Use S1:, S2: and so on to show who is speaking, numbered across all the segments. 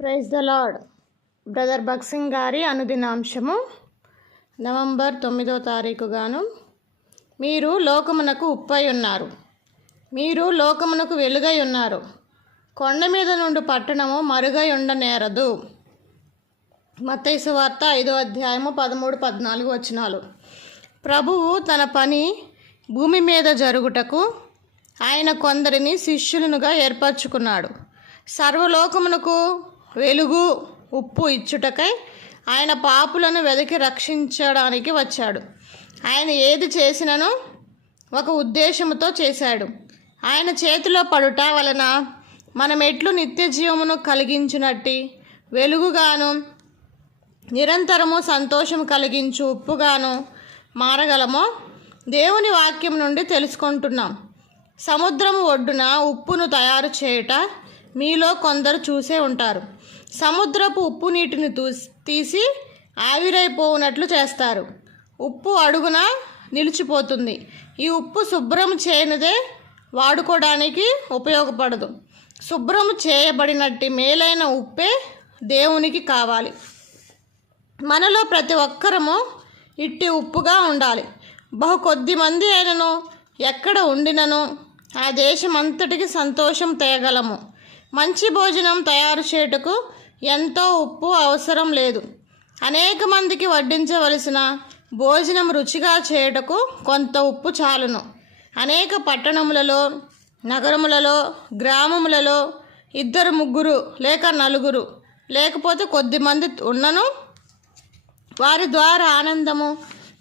S1: Praise the lord. Brother భక్సింగ్ గారి అనుదినాంశము నవంబర్ తొమ్మిదో తారీఖు గాను. మీరు లోకమునకు ఉప్పై ఉన్నారు. మీరు లోకమునకు వెలుగై ఉన్నారు. కొండ మీద నుండి పట్టణము మరుగై ఉండనేరదు. మత్తైసు వార్త ఐదో అధ్యాయము పదమూడు పద్నాలుగు వచనాలు. ప్రభువు తన పని భూమి మీద జరుగుటకు ఆయన కొందరిని శిష్యులనుగా ఏర్పరచుకున్నాడు. సర్వలోకమునకు వెలుగు ఉప్పు ఇచ్చుటకై ఆయన పాపులను వెదకి రక్షించడానికి వచ్చాడు. ఆయన ఏది చేసినను ఒక ఉద్దేశముతో చేశాడు. ఆయన చేతిలో పడుట వలన మనం ఎట్లు నిత్య జీవమును కలిగించినట్టి వెలుగుగాను నిరంతరము సంతోషం కలిగించు ఉప్పుగాను మారగలమో దేవుని వాక్యం నుండి తెలుసుకుంటున్నాం. సముద్రము ఒడ్డున ఉప్పును తయారు చేయుట మీలో కొందరు చూసే ఉంటారు. సముద్రపు ఉప్పు నీటిని తీసి ఆవిరైపోనట్లు చేస్తారు. ఉప్పు అడుగున నిలిచిపోతుంది. ఈ ఉప్పు శుభ్రం చేయనిదే వాడుకోవడానికి ఉపయోగపడదు. శుభ్రం చేయబడినట్టు మేలైన ఉప్పే దేవునికి కావాలి. మనలో ప్రతి ఒక్కరము ఇట్టి ఉప్పుగా ఉండాలి. బహు కొద్ది మంది అయినను ఎక్కడ ఉండినను ఆ దేశమంతటికి సంతోషం తేగలము. మంచి భోజనం తయారు చేయుటకు ఎంతో ఉప్పు అవసరం లేదు. అనేక మందికి వడ్డించవలసిన భోజనం రుచిగా చేయుటకు కొంత ఉప్పు చాలును. అనేక పట్టణములలో నగరములలో గ్రామములలో ఇద్దరు ముగ్గురు లేక నలుగురు లేకపోతే కొద్దిమంది ఉన్నను వారి ద్వారా ఆనందము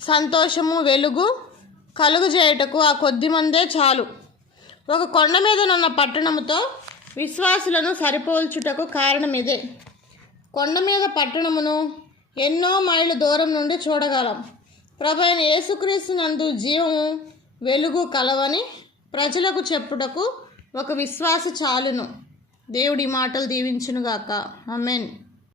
S1: సంతోషము వెలుగు కలుగు చేయటకు ఆ కొద్ది మందే చాలు. ఒక కొండ మీదనున్న పట్టణముతో విశ్వాసులను సరిపోల్చుటకు కారణం ఇదే. కొండ మీద పట్టణమును ఎన్నో మైళ్ళ దూరం నుండి చూడగలం. ప్రభు అయిన యేసుక్రీస్తు నందు జీవము వెలుగు కలవని ప్రజలకు చెప్పుటకు ఒక విశ్వాస చాలును. దేవుడి మాటలు దీవించునుగాక. అమెన్